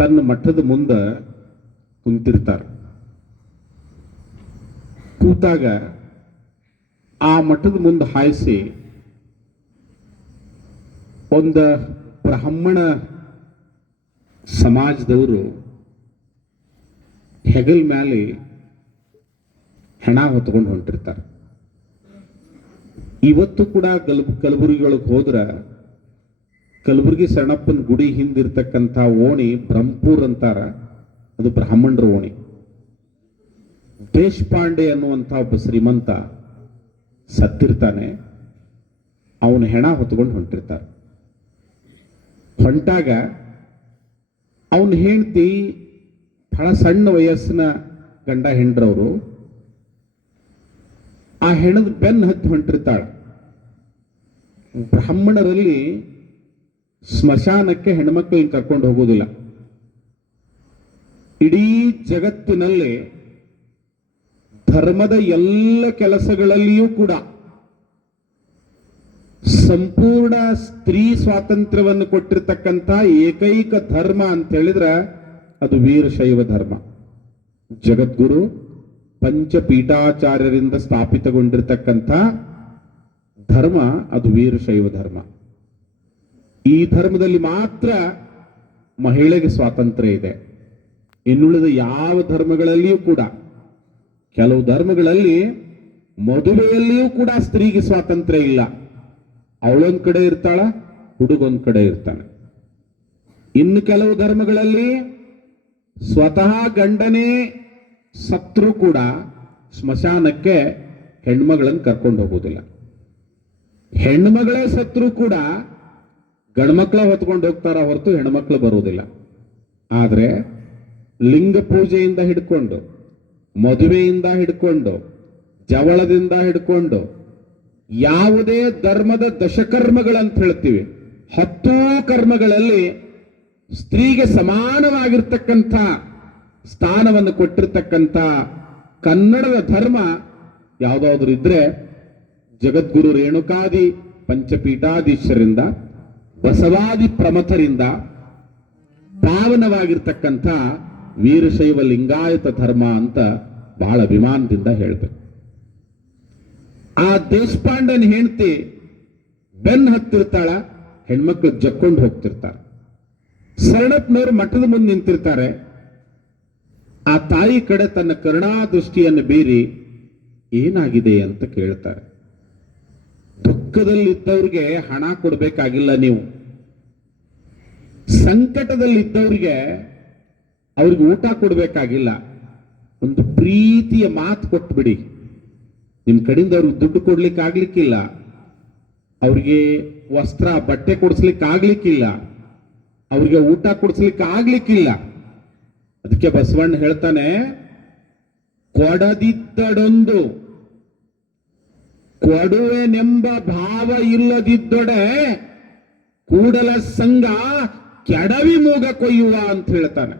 ತನ್ನ ಮಠದ ಮುಂದ ಕುಂತಿರ್ತಾರ. ಕೂತಾಗ ಆ ಮಠದ ಮುಂದೆ ಹಾಯಿಸಿ ಒಂದು ಬ್ರಾಹ್ಮಣ ಸಮಾಜದವರು ಹೆಗಲ್ ಮೇಲೆ ಹೆಣ ಹೊತ್ಕೊಂಡು ಹೊಂಟಿರ್ತಾರೆ. ಇವತ್ತು ಕೂಡ ಕಲಬುರಗಿಯೊಳಗೆ ಹೋದ್ರ ಕಲಬುರಗಿ ಶರಣಪ್ಪನ ಗುಡಿ ಹಿಂದಿರ್ತಕ್ಕಂಥ ಓಣಿ ಬ್ರಹ್ಮಪುರ್ ಅಂತಾರ, ಅದು ಬ್ರಾಹ್ಮಣರ ಓಣಿ. ದೇಶಪಾಂಡೆ ಅನ್ನುವಂಥ ಒಬ್ಬ ಶ್ರೀಮಂತ ಸತ್ತಿರ್ತಾನೆ, ಅವನ ಹೆಣ ಹೊತ್ಕೊಂಡು ಹೊಂಟಿರ್ತಾರೆ. ಹೊಂಟಾಗ ಅವನ ಹೆಂಡತಿ ಬಹಳ ಸಣ್ಣ ವಯಸ್ಸಿನ ಗಂಡ ಹೆಂಡ್ರವರು ಆ ಹೆಣದ ಬೆನ್ನು ಹತ್ತಿ ಹೊಂಟಿರ್ತಾಳೆ. ಬ್ರಾಹ್ಮಣರಲ್ಲಿ ಸ್ಮಶಾನಕ್ಕೆ ಹೆಣ್ಮಕ್ಳನ್ನ ಕರ್ಕೊಂಡು ಹೋಗೋದಿಲ್ಲ. ಇಡೀ ಜಗತ್ತಿನಲ್ಲಿ ಧರ್ಮದ ಎಲ್ಲ ಕೆಲಸಗಳಲ್ಲಿಯೂ ಕೂಡ ಸಂಪೂರ್ಣ ಸ್ತ್ರೀ ಸ್ವಾತಂತ್ರ್ಯವನ್ನು ಕೊಟ್ಟಿರ್ತಕ್ಕಂಥ ಏಕೈಕ ಧರ್ಮ ಅಂತ ಹೇಳಿದ್ರೆ ಅದು ವೀರಶೈವ ಧರ್ಮ. ಜಗದ್ಗುರು ಪಂಚಪೀಠಾಚಾರ್ಯರಿಂದ ಸ್ಥಾಪಿತಗೊಂಡಿರ್ತಕ್ಕಂಥ ಧರ್ಮ ಅದು ವೀರಶೈವ ಧರ್ಮ. ಈ ಧರ್ಮದಲ್ಲಿ ಮಾತ್ರ ಮಹಿಳೆಗೆ ಸ್ವಾತಂತ್ರ್ಯ ಇದೆ. ಇನ್ನುಳಿದ ಯಾವ ಧರ್ಮಗಳಲ್ಲಿಯೂ ಕೂಡ, ಕೆಲವು ಧರ್ಮಗಳಲ್ಲಿ ಮದುವೆಯಲ್ಲಿಯೂ ಕೂಡ ಸ್ತ್ರೀಗೆ ಸ್ವಾತಂತ್ರ್ಯ ಇಲ್ಲ. ಅವಳೊಂದ್ ಕಡೆ ಇರ್ತಾಳ, ಹುಡುಗೊಂದ್ ಕಡೆ ಇರ್ತಾನೆ. ಇನ್ನು ಕೆಲವು ಧರ್ಮಗಳಲ್ಲಿ ಸ್ವತಃ ಗಂಡನೇ ಸತ್ರು ಕೂಡ ಸ್ಮಶಾನಕ್ಕೆ ಹೆಣ್ಮಗಳನ್ನು ಕರ್ಕೊಂಡು ಹೋಗುವುದಿಲ್ಲ. ಹೆಣ್ಮಗಳೇ ಸತ್ರು ಕೂಡ ಗಂಡ್ಮಕ್ಳ ಹೊತ್ಕೊಂಡು ಹೋಗ್ತಾರ ಹೊರತು ಹೆಣ್ಮಕ್ಳು ಬರುವುದಿಲ್ಲ. ಆದ್ರೆ ಲಿಂಗ ಪೂಜೆಯಿಂದ ಹಿಡ್ಕೊಂಡು, ಮದುವೆಯಿಂದ ಹಿಡ್ಕೊಂಡು, ಜವಳದಿಂದ ಹಿಡ್ಕೊಂಡು ಯಾವುದೇ ಧರ್ಮದ ದಶಕರ್ಮಗಳಂತ ಹೇಳ್ತೀವಿ, 10 ಕರ್ಮಗಳಲ್ಲಿ ಸ್ತ್ರೀಗೆ ಸಮಾನವಾಗಿರ್ತಕ್ಕಂಥ ಸ್ಥಾನವನ್ನು ಕೊಟ್ಟಿರ್ತಕ್ಕಂಥ ಕನ್ನಡದ ಧರ್ಮ ಯಾವುದಾದ್ರೂ ಇದ್ರೆ ಜಗದ್ಗುರು ರೇಣುಕಾದಿ ಪಂಚಪೀಠಾಧೀಶರಿಂದ, ಬಸವಾದಿ ಪ್ರಮಥರಿಂದ ಪಾವನವಾಗಿರ್ತಕ್ಕಂಥ ವೀರಶೈವ ಲಿಂಗಾಯತ ಧರ್ಮ ಅಂತ ಬಹಳ ಅಭಿಮಾನದಿಂದ ಹೇಳ್ಬೇಕು. ಆ ದೇಶಪಾಂಡನ ಹೆಂಡತಿ ಬೆನ್ ಹತ್ತಿರ್ತಾಳ, ಹೆಣ್ಮಕ್ಳು ಜಕ್ಕೊಂಡು ಹೋಗ್ತಿರ್ತಾರೆ. ಶರಣಪ್ಪನವರು ಮಠದ ಮುಂದೆ ನಿಂತಿರ್ತಾರೆ. ಆ ತಾಯಿ ಕಡೆ ತನ್ನ ಕರುಣಾ ದೃಷ್ಟಿಯನ್ನು ಬೀರಿ ಏನಾಗಿದೆ ಅಂತ ಕೇಳ್ತಾರೆ. ದುಃಖದಲ್ಲಿದ್ದವ್ರಿಗೆ ಹಣ ಕೊಡ್ಬೇಕಾಗಿಲ್ಲ, ನೀವು ಸಂಕಟದಲ್ಲಿದ್ದವ್ರಿಗೆ ಅವ್ರಿಗೆ ಊಟ ಕೊಡ್ಬೇಕಾಗಿಲ್ಲ, ಒಂದು ಪ್ರೀತಿಯ ಮಾತು ಕೊಟ್ಬಿಡಿ. ನಿಮ್ ಕಡೆಯಿಂದ ಅವ್ರಿಗೆ ದುಡ್ಡು ಕೊಡ್ಲಿಕ್ಕೆ ಆಗ್ಲಿಕ್ಕಿಲ್ಲ, ಅವ್ರಿಗೆ ವಸ್ತ್ರ ಬಟ್ಟೆ ಕೊಡಿಸ್ಲಿಕ್ಕೆ ಆಗ್ಲಿಕ್ಕಿಲ್ಲ, ಅವ್ರಿಗೆ ಊಟ ಕೊಡಿಸ್ಲಿಕ್ಕೆ ಆಗ್ಲಿಕ್ಕಿಲ್ಲ. ಅದಕ್ಕೆ ಬಸವಣ್ಣ ಹೇಳ್ತಾನೆ, ಕೊಡದಿದ್ದಡೊಂದು ಕೊಡುವೆನೆಂಬ ಭಾವ ಇಲ್ಲದಿದ್ದೊಡೆ ಕೂಡಲ ಸಂಘ ಕೆಡವಿ ಮೂಗ ಕೊಯ್ಯುವ ಅಂತ ಹೇಳ್ತಾನೆ.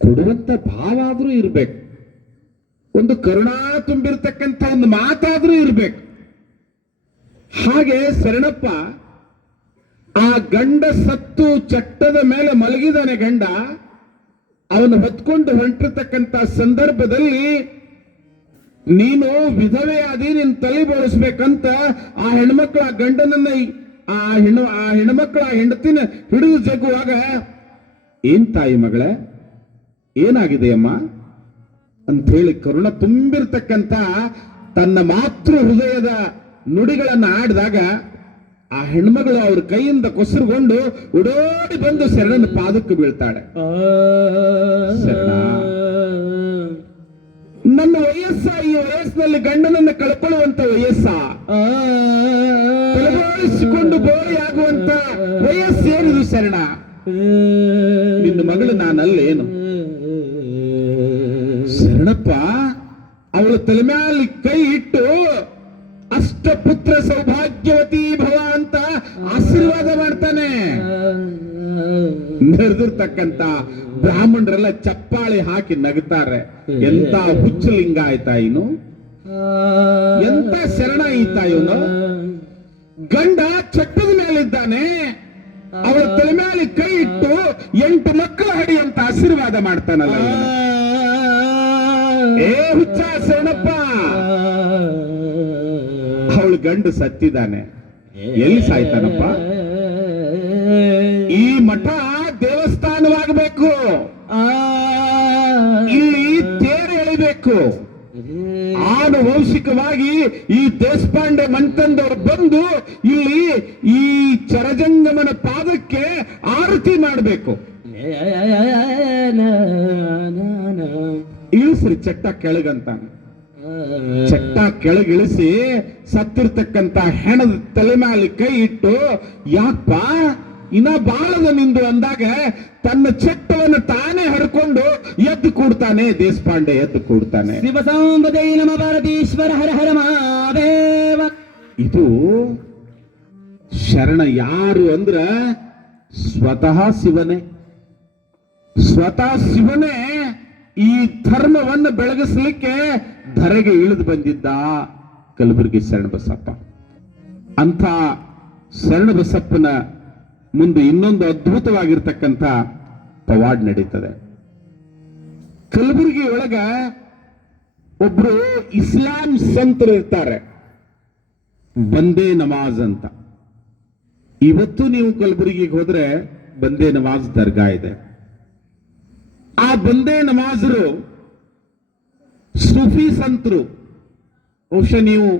ಕೊಡುವಂತ ಭಾವ ಆದ್ರೂ ಇರ್ಬೇಕು, ಒಂದು ಕರುಣಾ ತುಂಬಿರ್ತಕ್ಕಂಥ ಒಂದು ಮಾತಾದ್ರೂ ಇರ್ಬೇಕು. ಹಾಗೆ ಶರಣಪ್ಪ ಆ ಗಂಡ ಸತ್ತು ಚಟ್ಟದ ಮೇಲೆ ಮಲಗಿದಾನೆ ಗಂಡ, ಅವನು ಹೊತ್ಕೊಂಡು ಹೊಂಟಿರ್ತಕ್ಕಂಥ ಸಂದರ್ಭದಲ್ಲಿ ನೀನು ವಿಧವೆಯಾದಿ ನಿನ್ ತಲೆ ಬೋಳಿಸ್ಬೇಕಂತ ಆ ಹೆಣ್ಮಕ್ಳ ಗಂಡನನ್ನ ಆ ಹೆಣ್ಮಕ್ಳ ಹೆಂಡತಿನ ಹಿಡಿದು ಜಗ್ಗುವಾಗ, ಏನ್ ತಾಯಿ ಮಗಳೇ ಏನಾಗಿದೆ ಅಮ್ಮ ಅಂತ ಹೇಳಿ ಕರುಣ ತುಂಬಿರ್ತಕ್ಕಂಥ ತನ್ನ ಮಾತೃ ಹೃದಯದ ನುಡಿಗಳನ್ನ ಆಡಿದಾಗ ಆ ಹೆಣ್ಮಗಳು ಅವ್ರ ಕೈಯಿಂದ ಕೊಸರುಗೊಂಡು ಓಡೋಡಿ ಬಂದು ಶರಣನ ಪಾದಕ್ಕೆ ಬೀಳ್ತಾಳೆ. ಶರಣ, ನನ್ನ ವಯಸ್ಸ ಈ ವಯಸ್ಸಿನಲ್ಲಿ ಗಂಡನನ್ನ ಕಳ್ಕೊಳ್ಳುವಂತ ವಯಸ್ಸ, ಕಳವಳಿಸಿಕೊಂಡು ಬೋಳಿಯಾಗುವಂತ ವಯಸ್ಸೇನಿದು ಶರಣ? ನಿನ್ನ ಮಗಳು ನಾನಲ್ಲೇನು? ಶರಣಪ್ಪ ಅವಳ ತಲೆ ಮೇಲೆ ಕೈ ಇಟ್ಟು ಅಷ್ಟಪುತ್ರ ಸೌಭಾಗ್ಯವತಿ ಭವ ಅಂತ ಆಶೀರ್ವಾದ ಮಾಡ್ತಾನೆ. ನೆರೆದಿರ್ತಕ್ಕಂತ ಬ್ರಾಹ್ಮಣರೆಲ್ಲ ಚಪ್ಪಾಳಿ ಹಾಕಿ ನಗುತ್ತಾರೆ. ಎಂತ ಹುಚ್ಚಲಿಂಗ ಆಯ್ತಾ ಇನ್ನು, ಎಂತ ಶರಣ ಈತ ಇವನು. ಗಂಡ ಚಟ್ಟದ ಮೇಲಿದ್ದಾನೆ, ಅವಳ ತಲೆ ಮೇಲೆ ಕೈ ಇಟ್ಟು 8 ಮಕ್ಕಳು ಹಡಿ ಅಂತ ಆಶೀರ್ವಾದ ಮಾಡ್ತಾನಲ್ಲ ಇವನು. ಏ ಹುಚ್ಚ ಶರಣಪ್ಪ, ಅವಳು ಗಂಡು ಸತ್ತಿದ್ದಾನೆ, ಎಲ್ಲಿ ಸಾಯ್ತಾನಪ್ಪ? ಈ ಮಠ ದೇವಸ್ಥಾನವಾಗಬೇಕು, ಇಲ್ಲಿ ತೇರು ಎಳಿಬೇಕು. ಆನುವಂಶಿಕವಾಗಿ ಈ ದೇಶಪಾಂಡೆ ಮಂತಂದವರು ಬಂದು ಇಲ್ಲಿ ಈ ಚರಜಂಗಮನ ಪಾದಕ್ಕೆ ಆರತಿ ಮಾಡಬೇಕು. ಇಳಿಸ್ರಿ ಚಟ್ಟ ಕೆಳಗಂತಾನೆ. ಚಟ್ಟ ಕೆಳಗಿಳಿಸಿ ಸತ್ತಿರ್ತಕ್ಕಂತ ಹೆಣದ ತಲೆ ಮೇಲೆ ಕೈ ಇಟ್ಟು, ಯಾಕಪ್ಪ ಇನ್ನ ಬಾಳದ ನಿಂದು ಅಂದಾಗ ತನ್ನ ಚಟ್ಟವನ್ನು ತಾನೇ ಹರ್ಕೊಂಡು ಎದ್ದು ಕೂಡ್ತಾನೆ. ದೇಶಪಾಂಡೆ ಎದ್ದು ಕೂಡ್ತಾನೆ. ಶಿವಸಾಂಬದೇ ನಮ ಭಾರತೀಶ್ವರ ಹರ ಹರ ಮಹಾದೇವ. ಇದು ಶರಣ ಯಾರು ಅಂದ್ರ ಸ್ವತಃ ಶಿವನೇ. ಸ್ವತಃ ಶಿವನೇ ಈ ಧರ್ಮವನ್ನು ಬೆಳಗಿಸ್ಲಿಕ್ಕೆ ಧರೆಗೆ ಇಳಿದು ಬಂದಿದ್ದ ಕಲಬುರಗಿ ಶರಣಬಸಪ್ಪ. ಅಂಥ ಶರಣಬಸಪ್ಪನ ಮುಂದೆ ಇನ್ನೊಂದು ಅದ್ಭುತವಾಗಿರ್ತಕ್ಕಂಥ ಪವಾಡ್ ನಡೀತದೆ. ಕಲಬುರಗಿ ಒಳಗ ಒಬ್ರು ಇಸ್ಲಾಂ ಸಂತರು ಇರ್ತಾರೆ, ಬಂದೇ ನಮಾಜ್ ಅಂತ. ಇವತ್ತು ನೀವು ಕಲಬುರಗಿಗೆ ಹೋದ್ರೆ ಬಂದೇ ನಮಾಜ್ ದರ್ಗಾ ಇದೆ. ಆ ಬಂದೇ ನಮಾಜರು ಸೂಫಿ ಸಂತರು. ಬಹುಶಃ ನೀವು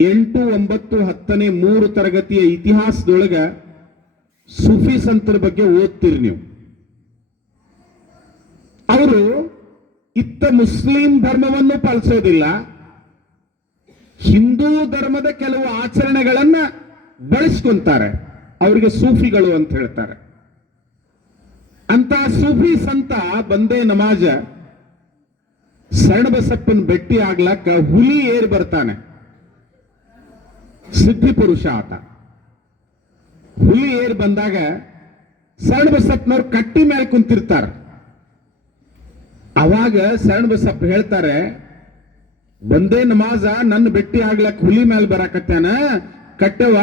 8, 9, 10ನೇ 3 ತರಗತಿಯ ಇತಿಹಾಸದೊಳಗ ಸೂಫಿ ಸಂತರ ಬಗ್ಗೆ ಓದ್ತೀರಿ ನೀವು. ಅವರು ಇತ್ತ ಮುಸ್ಲಿಂ ಧರ್ಮವನ್ನು ಪಾಲಿಸೋದಿಲ್ಲ, ಹಿಂದೂ ಧರ್ಮದ ಕೆಲವು ಆಚರಣೆಗಳನ್ನ ಬಳಸ್ಕೊಂತಾರೆ. ಅವರಿಗೆ ಸೂಫಿಗಳು ಅಂತ ಹೇಳ್ತಾರೆ. ಅಂತ ಸೂಫಿ ಸಂತ ಬಂದೇ ನಮಾಜ ಶರಣಬಸಪ್ಪನ ಭೇಟಿ ಆಗ್ಲಕ್ಕ ಹುಲಿ ಏರ್ ಬರ್ತಾನೆ. ಸಿದ್ಧಿ ಪುರುಷ ಆತ. ಹುಲಿ ಏರ್ ಬಂದಾಗ ಶರಣಬಸಪ್ಪನವ್ರು ಕಟ್ಟಿ ಮೇಲೆ ಕುಂತಿರ್ತಾರ. ಅವಾಗ ಶರಣಬಸಪ್ಪ ಹೇಳ್ತಾರೆ, ಬಂದೇ ನಮಾಜ ನನ್ನ ಭೇಟಿ ಆಗ್ಲಕ್ಕ ಹುಲಿ ಮೇಲೆ ಬರಾಕತ್ತಾನ, ಕಟ್ಟೆವ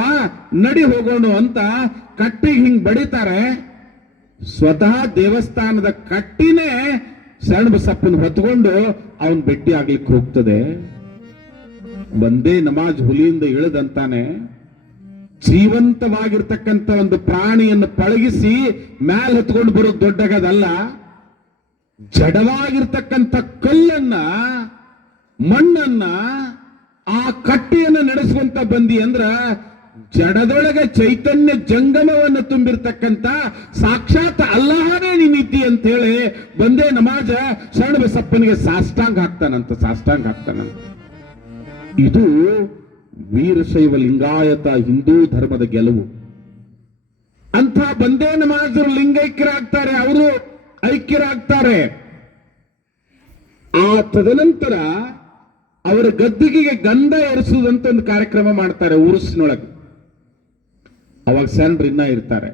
ನಡಿ ಹೋಗೋಣ ಅಂತ ಕಟ್ಟಿಗೆ ಹಿಂಗ್ ಬಡಿತಾರೆ. ಸ್ವತಃ ದೇವಸ್ಥಾನದ ಕಟ್ಟಿನೇ ಶರಣಬಸಪ್ಪನ ಹೊತ್ಕೊಂಡು ಅವನ್ ಭೇಟಿ ಆಗ್ಲಿಕ್ಕೆ ಹೋಗ್ತದೆ. ಬಂದೇ ನಮಾಜ್ ಹುಲಿಯಿಂದ ಇಳಿದಂತಾನೆ. ಜೀವಂತವಾಗಿರ್ತಕ್ಕಂಥ ಒಂದು ಪ್ರಾಣಿಯನ್ನು ಪಳಗಿಸಿ ಮ್ಯಾಲ ಹೊತ್ಕೊಂಡು ಬರೋದು ದೊಡ್ಡಗದಲ್ಲ. ಜಡವಾಗಿರ್ತಕ್ಕಂಥ ಕಲ್ಲನ್ನ, ಮಣ್ಣನ್ನ, ಆ ಕಟ್ಟಿಯನ್ನು ನಡೆಸುವಂತ ಬಂದಿ ಅಂದ್ರ ಜಡದೊಳಗೆ ಚೈತನ್ಯ ಜಂಗಮವನ್ನು ತುಂಬಿರ್ತಕ್ಕಂಥ ಸಾಕ್ಷಾತ್ ಅಲ್ಲಾಹನೇ ನೀನಿದ್ದಿ ಅಂತ ಹೇಳಿ ಬಂದೇ ನಮಾಜ ಶರಣಬಸಪ್ಪನಿಗೆ ಸಾಷ್ಟಾಂಗ ಹಾಕ್ತಾನಂತ. ಇದು ವೀರಶೈವ ಲಿಂಗಾಯತ ಹಿಂದೂ ಧರ್ಮದ ಗೆಲುವು. ಅಂಥ ಬಂದೇ ನಮಾಜರು ಲಿಂಗೈಕ್ಯರಾಗ್ತಾರೆ, ಅವರು ಐಕ್ಯರಾಗ್ತಾರೆ. ಆ ತದನಂತರ ಅವರ ಗದ್ದಿಗೆಗೆ ಗಂಧ ಏರಿಸುವುದಂತ ಒಂದು ಕಾರ್ಯಕ್ರಮ ಮಾಡ್ತಾರೆ ಉರುಸಿನೊಳಗೆ. ಅವಾಗ ಶರಣರು ಇನ್ನ ಇರ್ತಾರೆ.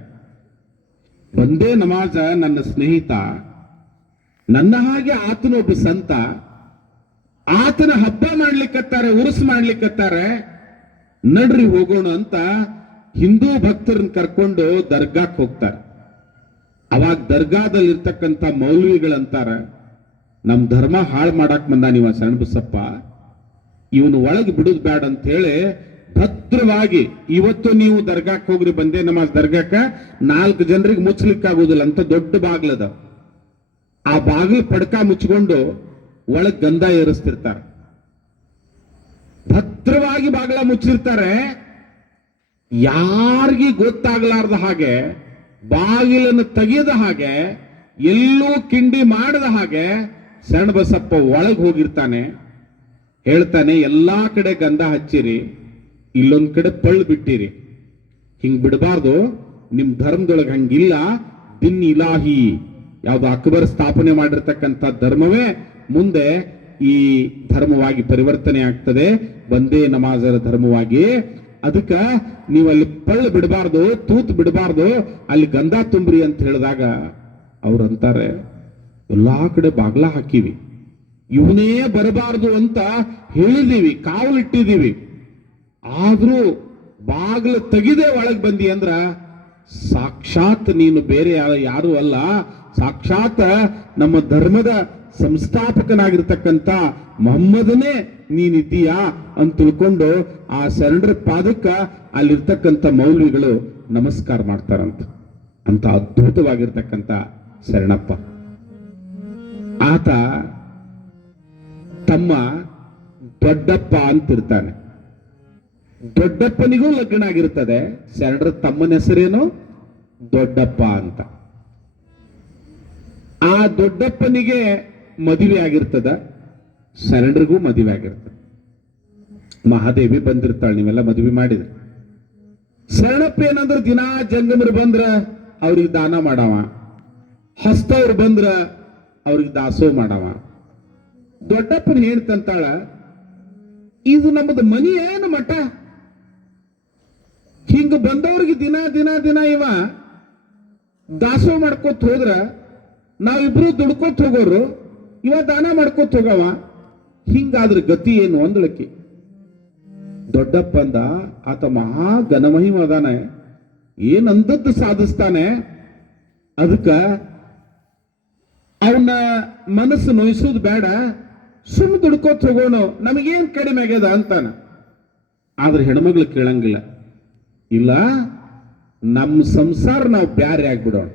ಬಂದೇ ನಮಾಜ ನನ್ನ ಸ್ನೇಹಿತ, ನನ್ನ ಹಾಗೆ ಆತನೊಬ್ಬ ಸಂತ, ಆತನ ಹಬ್ಬ ಮಾಡ್ಲಿಕ್ಕತ್ತಾರೆ, ಉರುಸು ಮಾಡ್ಲಿಕ್ಕತ್ತಾರೆ, ನಡ್ರಿ ಹೋಗೋಣ ಅಂತ ಹಿಂದೂ ಭಕ್ತರನ್ನ ಕರ್ಕೊಂಡು ದರ್ಗಾಕ್ ಹೋಗ್ತಾರೆ. ಅವಾಗ ದರ್ಗಾದಲ್ಲಿರ್ತಕ್ಕಂಥ ಮೌಲ್ವಿಗಳಂತಾರ, ನಮ್ ಧರ್ಮ ಹಾಳು ಮಾಡಕ್ ಬಂದ ನೀವ ಶರಣಬಸಪ್ಪ, ಇವನು ಒಳಗೆ ಬಿಡುದು ಬ್ಯಾಡ ಅಂತ ಹೇಳಿ ಭದ್ರವಾಗಿ, ಇವತ್ತು ನೀವು ದರ್ಗಾಕ್ ಹೋಗ್ರಿ ಬಂದೇ ನಮಾಜ್ ದರ್ಗಾಕ 4 ಜನರಿಗೆ ಮುಚ್ಚಲಿಕ್ಕಾಗುದಿಲ್ಲ ಅಂತ ದೊಡ್ಡ ಬಾಗ್ಲದ, ಆ ಬಾಗಿಲು ಪಡ್ಕ ಮುಚ್ಕೊಂಡು ಒಳಗ್ ಗಂಧ ಏರಿಸ್ತಿರ್ತಾರೆ. ಭದ್ರವಾಗಿ ಬಾಗಿಲ ಮುಚ್ಚಿರ್ತಾರೆ. ಯಾರಿಗೂ ಗೊತ್ತಾಗಲಾರ್ದ ಹಾಗೆ, ಬಾಗಿಲನ್ನು ತೆಗೆಯದ ಹಾಗೆ, ಎಲ್ಲೂ ಕಿಂಡಿ ಮಾಡದ ಹಾಗೆ ಶರಣಬಸಪ್ಪ ಒಳಗ್ ಹೋಗಿರ್ತಾನೆ. ಹೇಳ್ತಾನೆ, ಎಲ್ಲಾ ಕಡೆ ಗಂಧ ಹಚ್ಚಿರಿ, ಇಲ್ಲೊಂದ್ ಕಡೆ ಪಳ್ಳು ಬಿಟ್ಟಿರಿ, ಹಿಂಗ್ ಬಿಡಬಾರ್ದು, ನಿಮ್ ಧರ್ಮದೊಳಗೆ ಹಂಗಿಲ್ಲ. ದಿನ್ ಇಲಾಹಿ, ಯಾವ್ದು ಅಕ್ಬರ್ ಸ್ಥಾಪನೆ ಮಾಡಿರ್ತಕ್ಕಂಥ ಧರ್ಮವೇ ಮುಂದೆ ಈ ಧರ್ಮವಾಗಿ ಪರಿವರ್ತನೆ ಆಗ್ತದೆ, ಬಂದೇ ನಮಾಜರ ಧರ್ಮವಾಗಿ. ಅದಕ್ಕ ನೀವು ಅಲ್ಲಿ ಪಳ್ಳು ಬಿಡಬಾರ್ದು, ತೂತ್ ಬಿಡಬಾರ್ದು, ಅಲ್ಲಿ ಗಂಧ ತುಂಬ್ರಿ ಅಂತ ಹೇಳಿದಾಗ ಅವ್ರಂತಾರೆ, ಎಲ್ಲಾ ಕಡೆ ಬಾಗ್ಲ ಹಾಕಿವಿ, ಇವನೇ ಬರಬಾರ್ದು ಅಂತ ಹೇಳಿದೀವಿ, ಕಾವಲಿಟ್ಟಿದೀವಿ, ಆದ್ರೂ ಬಾಗ್ಲು ತೆಗಿದೇ ಒಳಗ್ ಬಂದಿ ಅಂದ್ರ ಸಾಕ್ಷಾತ್ ನೀನು ಬೇರೆ ಯಾರು ಅಲ್ಲ, ಸಾಕ್ಷಾತ್ ನಮ್ಮ ಧರ್ಮದ ಸಂಸ್ಥಾಪಕನಾಗಿರ್ತಕ್ಕಂಥ ಮೊಹಮ್ಮದನೇ ನೀನಿದ್ದೀಯಾ ಅಂತ ತಿಳ್ಕೊಂಡು ಆ ಶರಣರ ಪಾದಕ್ಕ ಅಲ್ಲಿರ್ತಕ್ಕಂಥ ಮೌಲ್ವಿಗಳು ನಮಸ್ಕಾರ ಮಾಡ್ತಾರಂತ. ಅಂತ ಅದ್ಭುತವಾಗಿರ್ತಕ್ಕಂಥ ಶರಣಪ್ಪ. ಆತ ತಮ್ಮ ದೊಡ್ಡಪ್ಪ ಅಂತಿರ್ತಾನೆ. ದೊಡ್ಡಪ್ಪನಿಗೂ ಲಗ್ನ ಆಗಿರ್ತದೆ. ಶರಣರ ತಮ್ಮನ ಹೆಸರೇನು? ದೊಡ್ಡಪ್ಪ ಅಂತ. ಆ ದೊಡ್ಡಪ್ಪನಿಗೆ ಮದುವೆ ಆಗಿರ್ತದ, ಶರಣರಿಗೂ ಮದುವೆ ಆಗಿರ್ತದೆ. ಮಹಾದೇವಿ ಬಂದಿರ್ತಾಳೆ, ನೀವೆಲ್ಲ ಮದುವೆ ಮಾಡಿದ್ರಿ. ಶರಣಪ್ಪ ಏನಂದ್ರೆ ದಿನಾ ಜಂಗಮರು ಬಂದ್ರ ಅವ್ರಿಗೆ ದಾನ ಮಾಡವ, ಹಸ್ತವ್ರು ಬಂದ್ರ ಅವ್ರಿಗೆ ದಾಸೋ ಮಾಡವ. ದೊಡ್ಡಪ್ಪನ ಹೇಳ್ತಂತಾಳ, ಇದು ನಮ್ಮದು ಮನಿ ಏನು ಮಠ? ಹಿಂಗ ಬಂದವ್ರಿಗೆ ದಿನ ದಿನ ದಿನ ಇವ ದಾಸೋ ಮಾಡ್ಕೋತ ಹೋದ್ರ ನಾವಿಬ್ರು ದುಡ್ಕೋತ ಹೋಗೋರು, ಇವ ದಾನ ಮಾಡ್ಕೋತ ಹೋಗವ. ಹಿಂಗಾದ್ರ ಗತಿ ಏನು ಅಂದಳಕ್ಕೆ. ದೊಡ್ಡಪ್ಪ ಅಂದ, ಆತ ಮಹಾ ಘನಮಹಿಮ ಅದಾನೆ, ಏನಂದದ್ದು ಸಾಧಿಸ್ತಾನೆ, ಅದಕ್ಕ ಅವನ ಮನಸ್ಸು ನೋಯಿಸೋದು ಬೇಡ, ಸುಮ್ಮ ದುಡ್ಕೋತ ಹೋಗೋಣ, ನಮಗೇನ್ ಕಡಿಮೆ ಆಗ್ಯದ ಅಂತಾನ. ಆದ್ರೆ ಹೆಣ್ಮಗ್ಳು ಕೇಳಂಗಿಲ್ಲ. ಇಲ್ಲ, ನಮ್ಮ ಸಂಸಾರ ನಾವು ಬ್ಯಾರೆ ಆಗ್ಬಿಡೋಣ,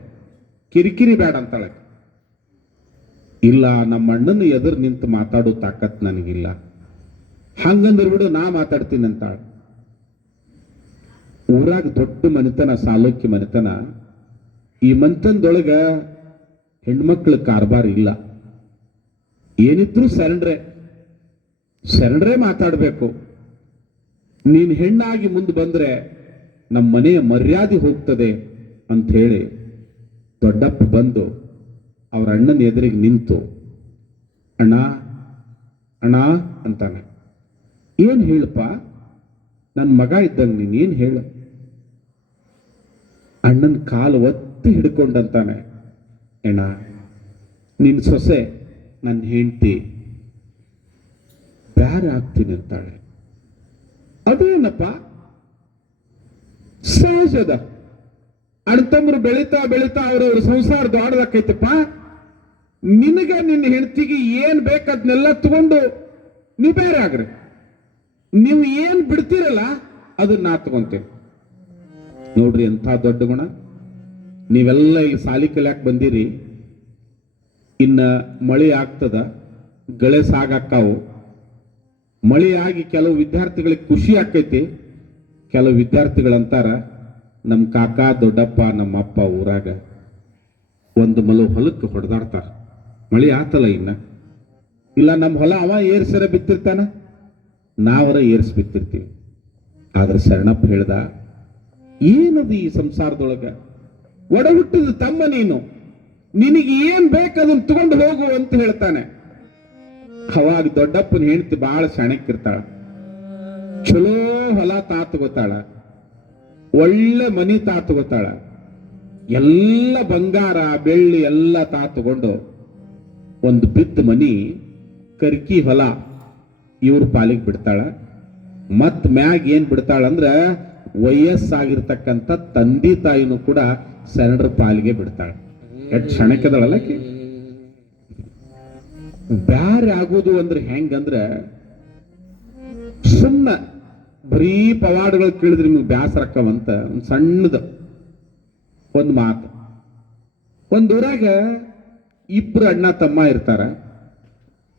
ಕಿರಿಕಿರಿ ಬೇಡ ಅಂತಾಳೆ. ಇಲ್ಲ, ನಮ್ಮ ಅಣ್ಣನ ಎದುರು ನಿಂತು ಮಾತಾಡೋ ತಾಕತ್ ನನಗಿಲ್ಲ, ಹಂಗಂದ್ರೆ ಬಿಡು ನಾ ಮಾತಾಡ್ತೀನಿ ಅಂತಾಳ. ಊರಾಗ ದೊಡ್ಡ ಮನೆತನ, ಸಾಲೋಕ್ಯ ಮನೆತನ. ಈ ಮನೆತನದೊಳಗ ಹೆಣ್ಮಕ್ಳ ಕಾರ್ಬಾರ್ ಇಲ್ಲ. ಏನಿದ್ರು ಶರಣರೇ ಮಾತಾಡ್ಬೇಕು. ನೀನ್ ಹೆಣ್ಣಾಗಿ ಮುಂದೆ ಬಂದ್ರೆ ನಮ್ಮ ಮನೆಯ ಮರ್ಯಾದೆ ಹೋಗ್ತದೆ ಅಂತ ಹೇಳಿ ದೊಡ್ಡಪ್ಪ ಬಂದು ಅವ್ರ ಅಣ್ಣನ ಎದುರಿಗೆ ನಿಂತು, ಅಣ್ಣ ಅಣ್ಣ ಅಂತಾನೆ. ಏನ್ ಹೇಳಪ್ಪ, ನನ್ನ ಮಗ ಇದ್ದಂಗ ನೀನ್ ಏನ್ ಹೇಳು. ಅಣ್ಣನ ಕಾಲು ಒತ್ತಿ ಹಿಡ್ಕೊಂಡಂತಾನೆ, ಅಣ್ಣ ನಿನ್ ಸೊಸೆ ನನ್ನ ಹೆಂಡತಿ ಬ್ಯಾರೆ ಆಗ್ತೀನಿ ಅಂತಾಳೆ. ಅದೇನಪ್ಪ, ಸಹಜದ. ಅಣ್ತಮ್ಮರು ಬೆಳೀತಾ ಬೆಳೀತಾ ಅವ್ರವ್ರ ಸಂಸಾರ ದೊಡ್ಡದಾಕೈತಪ್ಪ. ನಿನಗೆ ನಿನ್ನ ಹೆಂಡತಿಗೆ ಏನ್ ಬೇಕದ್ನೆಲ್ಲ ತಗೊಂಡು ನೀವು ಬೇರೆ ಆಗ್ರಿ. ನೀವು ಏನ್ ಬಿಡ್ತೀರಲ್ಲ ಅದನ್ನ ನಾ ತಗೊಂತೇನೆ. ನೋಡ್ರಿ ಎಂಥ ದೊಡ್ಡ ಗುಣ. ನೀವೆಲ್ಲ ಇಲ್ಲಿ ಸಾಲಿ ಕಲಿಯಾಕ್ ಬಂದಿರಿ, ಇನ್ನ ಮಳೆ ಆಗ್ತದ, ಗಳೆ ಸಾಗಾಕಾವು. ಮಳೆ ಆಗಿ ಕೆಲವು ವಿದ್ಯಾರ್ಥಿಗಳಿಗೆ ಖುಷಿ ಆಕೈತಿ, ಕೆಲವು ವಿದ್ಯಾರ್ಥಿಗಳಂತಾರ ನಮ್ಮ ಕಾಕ ದೊಡ್ಡಪ್ಪ ನಮ್ಮ ಅಪ್ಪ ಊರಾಗ ಒಂದು ಮಲು ಹೊಲಕ್ಕೆ ಹೊಡೆದಾಡ್ತಾರ. ಮಳೆ ಆತಲ್ಲ ಇನ್ನ, ಇಲ್ಲ ನಮ್ಮ ಹೊಲ ಅವ ಏರ್ಸರ ಬಿತ್ತಿರ್ತಾನ, ನಾವರ ಏರ್ಸ್ ಬಿತ್ತಿರ್ತೀವಿ. ಆದ್ರೆ ಶರಣಪ್ಪ ಹೇಳ್ದ, ಏನದು ಈ ಸಂಸಾರದೊಳಗ, ಒಡ ಹುಟ್ಟಿದ ತಮ್ಮ ನೀನು, ನಿನಗೆ ಏನ್ ಬೇಕು ಅದನ್ನ ತಗೊಂಡು ಹೋಗು ಅಂತ ಹೇಳ್ತಾನೆ. ಅವಾಗ ದೊಡ್ಡಪ್ಪನ ಹೆಂಡತಿ ಬಹಳ ಶಾಣಕ್ಕಿರ್ತಾಳ. ಚಲೋ ಹೊಲ ತಾ ತಗೋತಾಳ, ಒಳ್ಳೆ ಮನಿ ತಾ ತಗೋತಾಳ, ಎಲ್ಲ ಬಂಗಾರ ಬೆಳ್ಳಿ ಎಲ್ಲ ತಾ ತಗೊಂಡು ಒಂದು ಬಿದ್ದ ಮನಿ, ಕರ್ಕಿ ಹೊಲ ಇವ್ರ ಪಾಲಿಗೆ ಬಿಡ್ತಾಳ. ಮತ್ ಮ್ಯಾಗ ಏನ್ ಬಿಡ್ತಾಳಂದ್ರ ವಯಸ್ಸಾಗಿರ್ತಕ್ಕಂಥ ತಂದೆ ತಾಯಿನೂ ಕೂಡ ಶರಣರ ಪಾಲಿಗೆ ಬಿಡ್ತಾಳ. ಎಷ್ಟು ಕ್ಷಣಕ್ಕದಳಲ್ಲಕಿ. ಬ್ಯಾರೆ ಆಗೋದು ಅಂದ್ರೆ ಹೆಂಗಂದ್ರೆ, ಸುಮ್ಮನೆ ಬರೀ ಪವಾಡಗಳು ಕೇಳಿದ್ರೆ ನಿಮ್ಗೆ ಬ್ಯಾಸರಕ್ಕವಂತ ಒಂದು ಸಣ್ಣದ ಒಂದು ಮಾತು. ಒಂದ್ ಊರಾಗ ಇಬ್ರು ಅಣ್ಣ ತಮ್ಮ ಇರ್ತಾರ.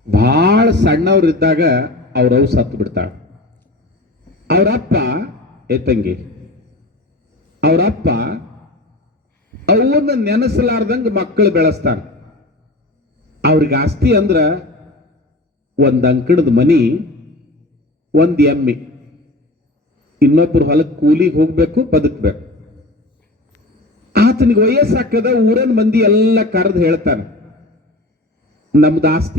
ಬಹಳ ಸಣ್ಣವ್ರಿದ್ದಾಗ ಅವ್ರವ್ ಸತ್ತು ಬಿಡ್ತಾಳ. ಅವರಪ್ಪ ತಂಗಿ, ಅವರಪ್ಪ ಅವನ್ನ ನೆನೆಸಲಾರ್ದಂಗ ಮಕ್ಕಳು ಬೆಳೆಸ್ತಾನ. ಅವ್ರಿಗೆ ಆಸ್ತಿ ಅಂದ್ರ ಒಂದ್ ಅಂಕಣದ ಮನಿ, ಒಂದ್ ಎಮ್ಮಿ, ಇನ್ನೊಬ್ರು ಹೊಲಕ್ಕೆ ಕೂಲಿಗೆ ಹೋಗ್ಬೇಕು, ಬದುಕ್ಬೇಕು. ಆತನಿಗೆ ವಯಸ್ಸಾಕದ, ಊರನ್ ಮಂದಿ ಎಲ್ಲ ಕರೆದು ಹೇಳ್ತಾನೆ, ನಮ್ದು ಆಸ್ತಿ